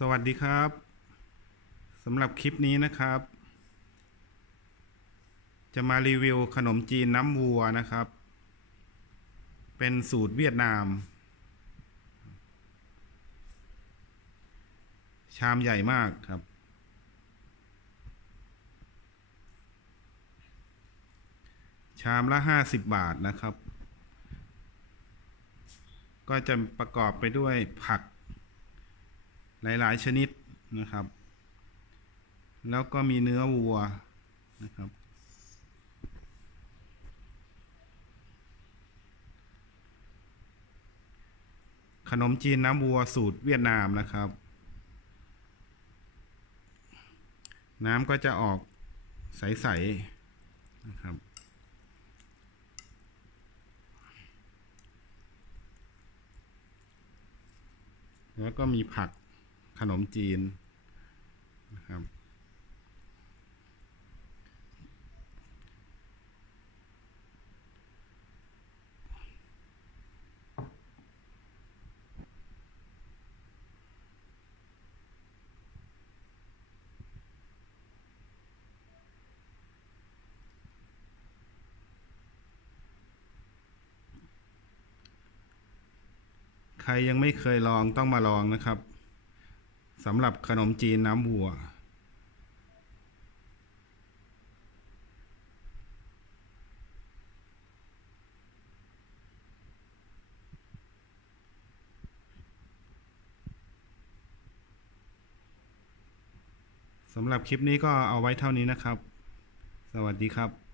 สวัสดีครับสำหรับคลิปนี้นะครับ จะมารีวิวขนมจีนน้ำวัวนะครับ เป็นสูตรเวียดนาม ชามใหญ่มากครับ ชามละห้าสิบบาทนะครับ ก็จะประกอบไปด้วยผัก หลายๆ ชนิดนะครับ แล้วก็มีเนื้อวัวนะครับ ขนมจีนน้ำวัวสูตรเวียดนามนะครับ น้ำก็จะออกใสๆนะครับแล้วก็มีผัก ขนมจีนนะครับ ใครยังไม่เคยลองต้องมาลองนะครับ สำหรับขนมจีนน้ำวัว สำหรับคลิปนี้ก็เอาไว้เท่านี้นะครับ สวัสดีครับ